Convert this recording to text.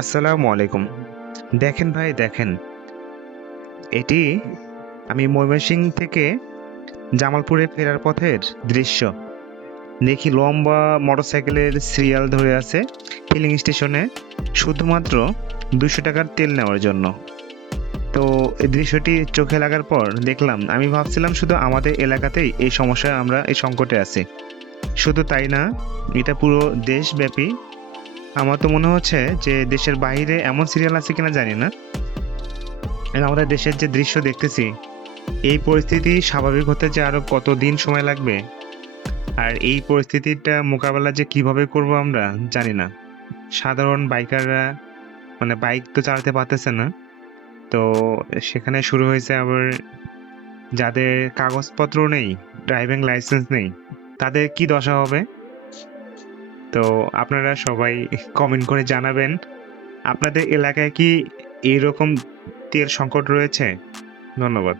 আসসালামু আলাইকুম। দেখেন ভাই দেখেন, এটি আমি ময়মনসিংহ থেকে জামালপুরে ফেরার পথের দৃশ্য। দেখি লম্বা মোটরসাইকেলের সিরিয়াল ধরে আছে ফিলিং স্টেশনে শুধুমাত্র ২০০ টাকার তেল নেওয়ার জন্য। তো এই দৃশ্যটি চোখে লাগার পর দেখলাম, আমি ভাবছিলাম শুধু আমাদের এলাকাতেই এই সমস্যা, আমরা এই সংকটে আছি। শুধু তাই না, এটা পুরো দেশব্যাপী। আমার তো মনে হচ্ছে যে দেশের বাইরে এমন সিরিয়াল আছে কিনা জানি না। আমাদের দেশের যে দৃশ্য দেখতেছি, এই পরিস্থিতি স্বাভাবিক হতে যে আরো কতদিন সময় লাগবে, আর এই পরিস্থিতিটা মোকাবেলা যে কিভাবে করব আমরা জানি না। সাধারণ বাইকাররা মানে বাইক তো চালাতে পারতেছে না, তো সেখানে শুরু হয়েছে আবার যাদের কাগজপত্র নেই, ড্রাইভিং লাইসেন্স নেই, তাদের কি দশা হবে। তো আপনারা সবাই কমেন্ট করে জানাবেন আপনাদের এলাকায় কি এইরকম তেল সংকট রয়েছে। ধন্যবাদ।